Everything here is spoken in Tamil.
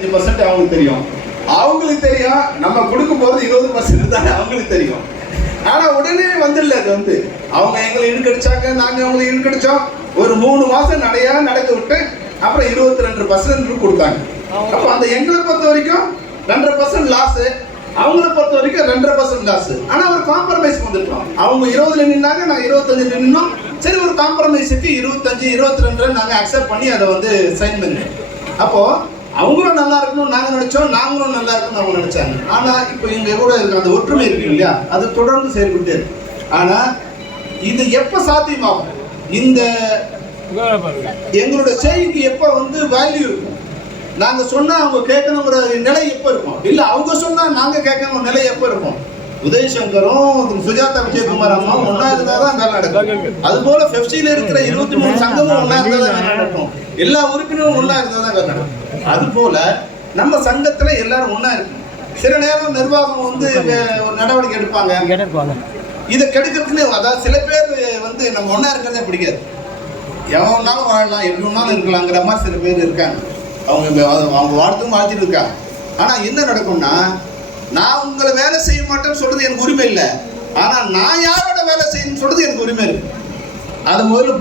5% அவங்களுக்கு தெரியும். அவங்களுக்கு தெரியும் நம்ம கொடுக்கும் போது 20% தானே அவங்களுக்கு தெரியும். ஆனா உடனே வந்துடல. அது வந்து அவங்க எங்களை இழுக்கடிச்சாங்க, நாங்க அவங்களை இழுக்கடிச்சோம். ஒரு 3 மாசம் நடக்க விட்டு அப்புறம் 22% கொடுத்தாங்க. அப்ப அந்த எங்களை பொறுத்த வரைக்கும் 2.5% லாஸ், அவங்கள பொறுத்த வரைக்கும் 2.5% லாஸ். ஆனா ஒரு காம்ப்ரமைஸ் வந்துட்டோம். அவங்க 20ல நின்னாங்க, நான் 25ல நின்னோம். சரி, ஒரு காம்ப்ரமைஸுக்கு 25, 22 நாங்க அக்செப்ட் பண்ணி அதை வந்து சைன் பண்ணோம். அப்போ அவங்களும் நல்லா இருக்கணும் நாங்க நினைச்சோம், நாங்களும் நல்லா இருக்கணும் அவங்க நினைச்சாங்க. ஆனா இப்போ எங்க கூட இருக்க அந்த ஒற்றுமை இருக்கு இல்லையா, அது தொடர்ந்து செயல்பட்டு இருக்கு. ஆனா இது எப்ப சாத்தியமாகும்? இந்த எங்களோட செய்திக்கு எப்ப வந்து வேல்யூ இருக்கும்? நாங்க சொன்னா அவங்க கேட்கணுங்கிற நிலை எப்ப இருக்கும்? இல்ல அவங்க சொன்னா நாங்க கேட்கணும் நிலை எப்ப இருக்கும்? உதயசங்கரும் சுஜாதா விஜயகுமார் அம்மா ஒன்னா இருந்தாதான் வேலை நடக்கும். அது போல பெப்சியில இருக்கிற 23 சங்கமும் ஒன்னா இருந்தாதான் வேலை நடக்கும். எல்லா உறுப்பினரும் ஒன்னா இருந்தாதான் வேலை நடக்கும். அது போல நம்ம சங்கத்துல எல்லாரும் ஒன்னா இருக்கும். சில நேரம் நிர்வாகம் வந்து ஒரு நடவடிக்கை எடுப்பாங்க. இதை கெடுக்கிறதுன்னு, அதாவது சில பேர் வந்து நம்ம ஒன்னா இருக்கிறதே பிடிக்காது. எவனாலும் வாழலாம், எப்படி ஒன்னாலும் இருக்கலாங்கிற மாதிரி சில பேர் இருக்காங்க. அவங்க வாழ்த்துட்டு இருக்காங்க. ஆனா என்ன நடக்கும்னா, நான் உங்களை வேலை செய்ய மாட்டேன்னு சொல்றது எனக்கு உரிமை இல்லை. ஆனா நான் யாரோட வேலை செய்யணும்னு சொல்றது எனக்கு உரிமை இருக்கு. அது முதல்ல